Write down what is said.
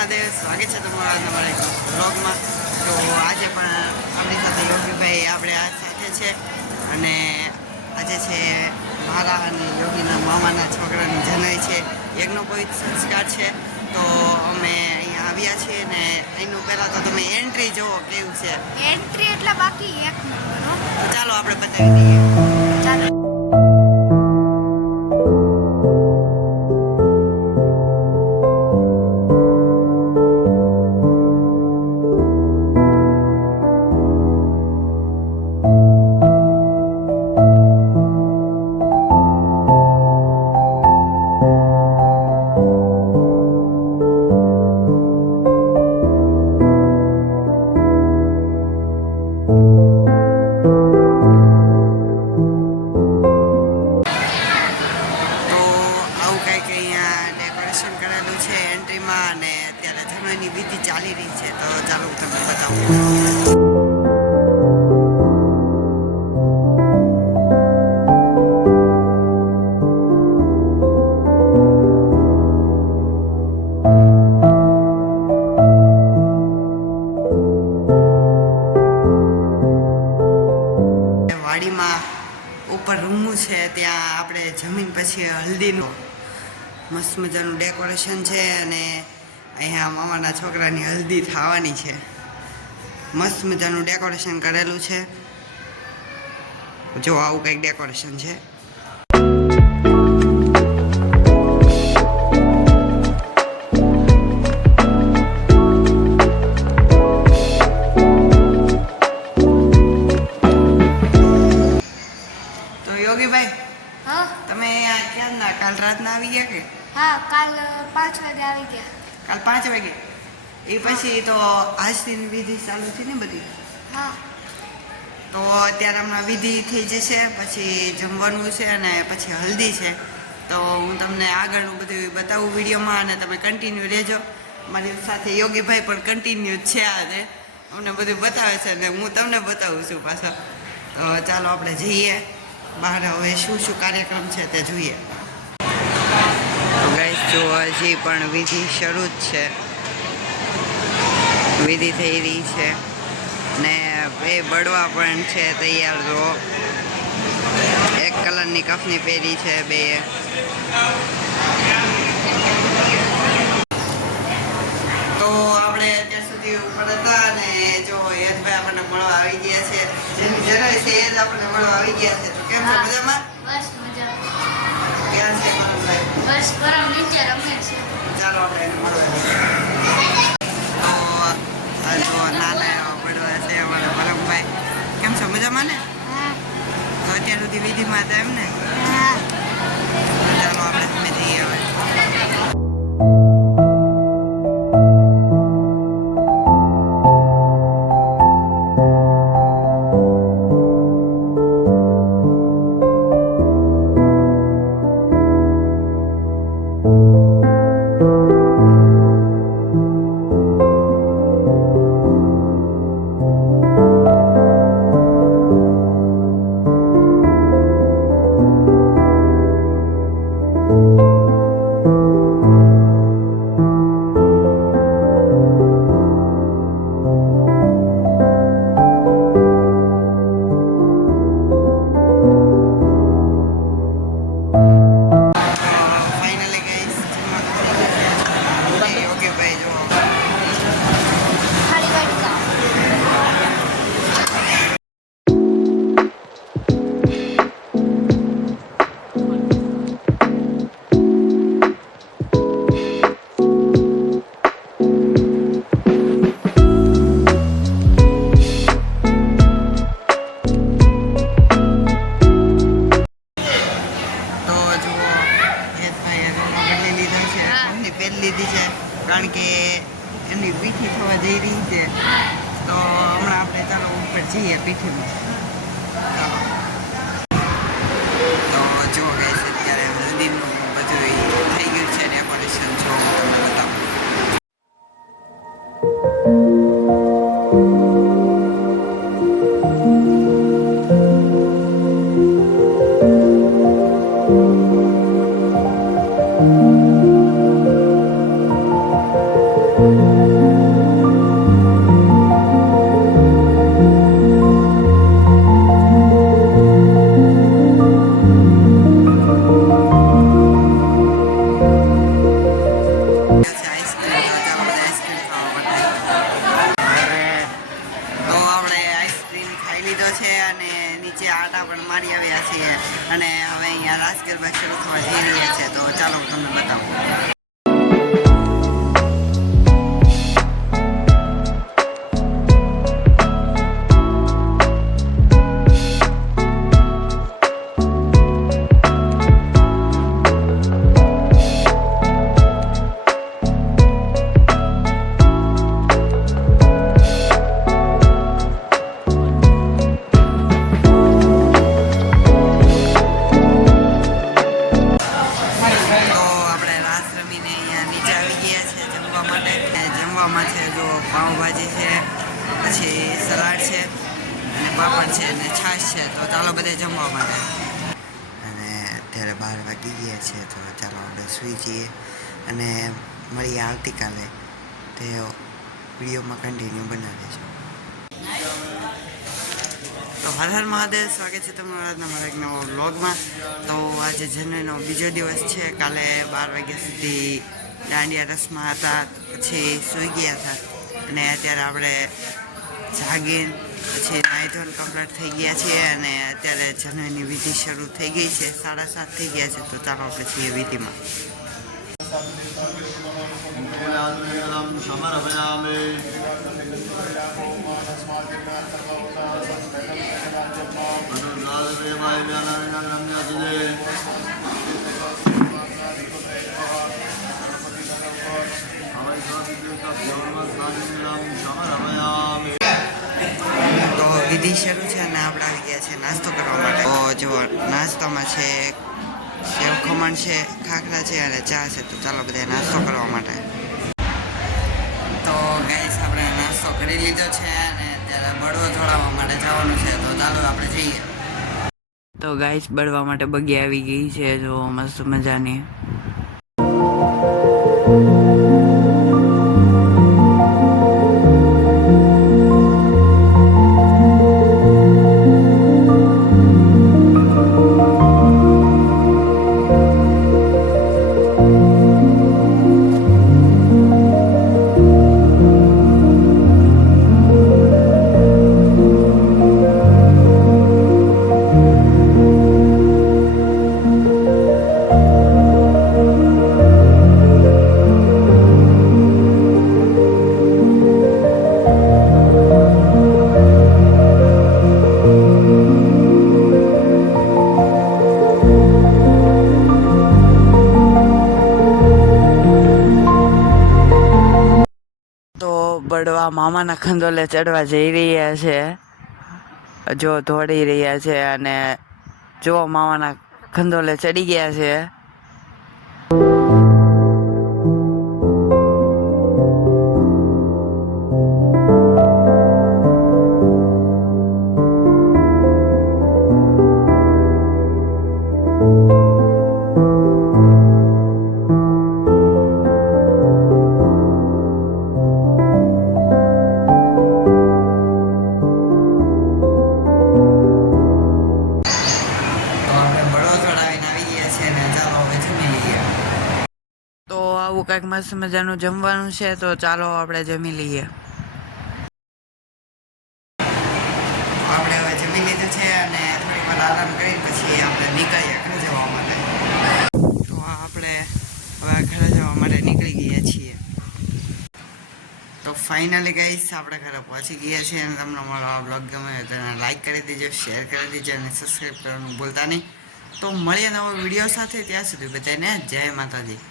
મહાદેવ. સ્વાગત છે તમારા તમારા એક બ્લોગમાં. તો આજે પણ આપણી સાથે યોગીભાઈ આપણે આ સાથે છે અને આજે છે મારા અને યોગીના મામાના છોકરાની જનોઈ છે. યજ્ઞ પવિત્ર સંસ્કાર છે. તો અમે અહીંયા આવ્યા છીએ ને અહીંનું પહેલાં તો તમે એન્ટ્રી જુઓ કેવું છે. એન્ટ્રી એટલે બાકી એક નંબર. તો ચાલો આપણે બતાવી દઈએ. ચાલો. અને અત્યારે જનોઈની વિધિ ચાલી રહી છે. તો ચાલો હું તમને બતાવું. વાડીમાં ઉપર રૂમું છે ત્યાં આપણે જમીન પછી હલ્દીનું મસ્ત મજાનું ડેકોરેશન છે અને અહીંયા મામાના છોકરાની હલ્દી થવાની છે. મસ્ત મજાનું ડેકોરેશન કરેલું છે. જો આવું કંઈક ડેકોરેશન છે. તો યોગીભાઈ, હા, તમે અહીંયા ક્યારના કાલ રાતના આવી ગયા કે? હા, કાલ 5 વાગે આવી ગયા. કાલ 5 વાગે. એ પછી તો આજથી વિધિ ચાલુ થઈ ને બધી. હા. તો અત્યારે હમણાં વિધિ થઈ જશે, પછી જમવાનું છે અને પછી હલ્દી છે. તો હું તમને આગળનું બધું બતાવું વિડીયોમાં અને તમે કન્ટિન્યુ રહેજો. મારી સાથે યોગીભાઈ પણ કન્ટિન્યુ છે. આજે અમને બધું બતાવે છે અને હું તમને બતાવું છું પાછો. તો ચાલો આપણે જઈએ બહાર. હવે શું શું કાર્યક્રમ છે તે જોઈએ. ગાઈસ, જો હજી પણ વિધિ શરૂ જ છે. વિધિ થઈ રહી છે ને બે બળવા પણ છે તૈયાર. જો એક કલરની કફની પહેરી છે બે. તો આપણે અત્યાર સુધી ઉપર હતા અને જો યશભાઈ આપણને મળવા આવી ગયા છે. જેની જનોઈ છે એ જ આપણને મળવા આવી ગયા છે. તો કેમ છે, મજામાં? બસ મજા. ક્યાં છે મારો ભાઈ? બસ ગરમ નીચે રમે છે. ચાલો આપણે એને મળવા જઈએ. તો આ જો નાના એવા પડવા છે અમારા પરમભાઈ. કેમ છો, મજામાં ને? હા. તો અત્યાર સુધી વિધિમાં હતા એમ ને? હા. ચાલો આપણે તમે જઈએ હવે. કારણ કે એમની પીઠી થવા જઈ રહી છે. તો હમણાં આપણે ચાલો ઉપર જઈએ પીઠીમાં. તો જો ગાઈસ, અત્યારે હલ્દીનું બધું થઈ ગયું છે ડેકોરેશન. જો હું તમને બતાવું. આઈસ્ક્રીમ ખાઈ લીધો છે અને નીચે આટા પણ મારી આવ્યા છીએ અને હવે અહીંયા રાસ ગરબા શરૂ થવા જઈ રહ્યા છે. તો ચાલો તમને બતાવું. જમવામાં છે જો પાઉંભાજી છે, પછી સલાડ છે અને પાપડ છે અને છાશ છે. તો ચાલો બધે જમવા માટે. અને અત્યારે 12 વાગી ગયા છે તો ચાલો આપણે સૂઈ જઈએ અને મળીએ આવતીકાલે. તે વિડીયોમાં કન્ટિન્યુ બનાવીએ છીએ. તો હર હર મહાદેવ, સ્વાગત છે તમારા આજના મારા એક નવા વ્લોગમાં. તો આજે જન્મનો બીજો દિવસ છે. કાલે 12 વાગ્યા સુધી દાંડિયા રસમાં હતા, પછી સૂઈ ગયા હતા અને અત્યારે આપણે જાગીને પછી નાહી ધોઈને કમ્પ્લીટ થઈ ગયા છીએ અને અત્યારે જન્મની વિધિ શરૂ થઈ ગઈ છે. 7:30 થઈ ગયા છે. તો ચાલો આપણે છીએ વિધિમાં. તો વિધિ શરૂ છે અને આપણે આવી ગયા છે નાસ્તો કરવા માટે. તો જો નાસ્તામાં છે સેવ ખમણ છે, ખાખરા છે અને ચા છે. તો ચાલો બધા નાસ્તો કરવા માટે. તો ગાઈસ આપણે નાસ્તો કરી લીધો છે અને અત્યારે બળવો ધોળાવવા માટે જવાનું છે. તો ચાલો આપણે જઈએ. તો ગાઈસ બળવા માટે બગી આવી ગઈ છે જો મસ્ત મજાની. બળવા મામાના ખંડોલે ચડવા જઈ રહ્યા છે. જો દોડી રહ્યા છે અને જો મામાના ખંડોલે ચડી ગયા છે. આવું કંઈક મસ્ત મજાનું જમવાનું છે. તો ચાલો આપણે જમી લઈએ. આપણે હવે જમી લીધું છે અને થોડી વાર આરામ કરી પછી આપણે નીકળીએ ઘરે જવા માટે. તો આપણે હવે ઘરે જવા માટે નીકળી ગયા છીએ. તો ફાઇનલી ગાઈસ આપણે ઘરે પહોંચી ગયા છીએ અને તમને મારો આ બ્લોગ ગમે તો એને લાઈક કરી દેજો, શેર કરી દેજો અને સબસ્ક્રાઈબ કરવાનું ભૂલતા નહીં. તો મળીએ નવો વિડીયો સાથે. ત્યાં સુધી બધાને જય માતાજી.